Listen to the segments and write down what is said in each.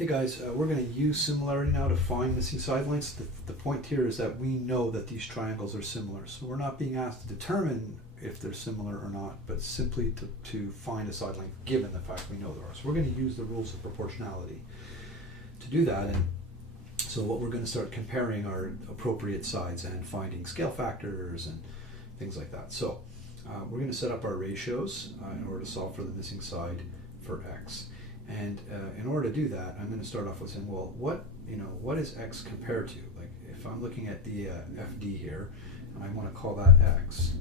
Hey guys, we're going to use similarity now to find missing side lengths. The point here is that we know that these triangles are similar. So we're not being asked to determine if they're similar or not, but simply to find a side length given the fact we know there are. So we're going to use the rules of proportionality to do that. And so what we're going to start comparing are appropriate sides and finding scale factors and things like that. So we're going to set up our ratios in order to solve for the missing side for x. And in order to do that, I'm going to start off with saying, well, what is x compared to? Like if I'm looking at the FD here, and I want to call that x,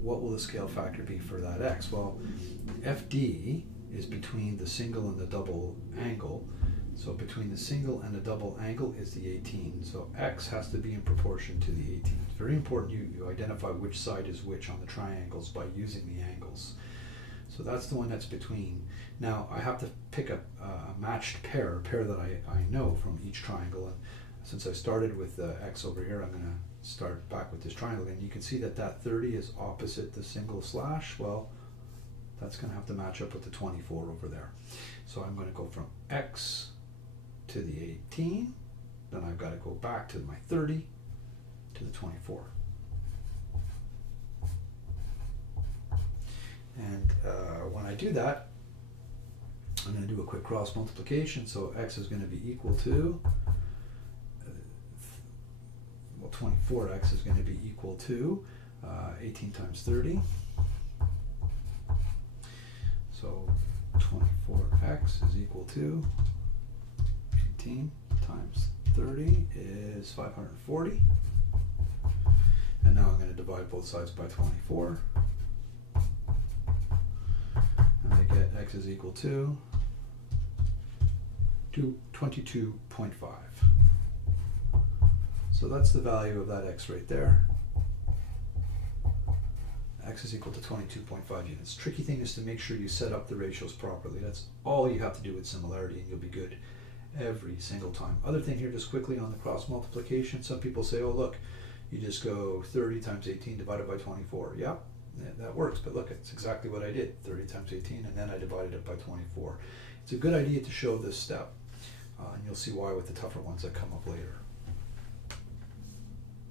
what will the scale factor be for that x? Well, FD is between the single and the double angle. So between the single and the double angle is the 18. So x has to be in proportion to the 18. It's very important you identify which side is which on the triangles by using the angles. So that's the one that's between. Now I have to pick a matched pair, a pair that I know from each triangle. And since I started with x over here, I'm going to start back with this triangle. And you can see that that 30 is opposite the single slash. Well, that's going to have to match up with the 24 over there. So I'm going to go from x to the 18. Then I've got to go back to my 30 to the 24. And when I do that, I'm going to do a quick cross multiplication. So x is going to be equal to, well, 24x is going to be equal to 18 times 30. So 24x is equal to 18 times 30 is 540. And now I'm going to divide both sides by 24. And I get x is equal to 22.5. So that's the value of that x right there. X is equal to 22.5 units. Tricky thing is to make sure you set up the ratios properly. That's all you have to do with similarity and you'll be good every single time. Other thing here, just quickly on the cross multiplication, some people say, oh look, you just go 30 times 18 divided by 24. Yeah, that works, but look, it's exactly what I did. 30 times 18 and then I divided it by 24. It's a good idea to show this step and you'll see why with the tougher ones that come up later.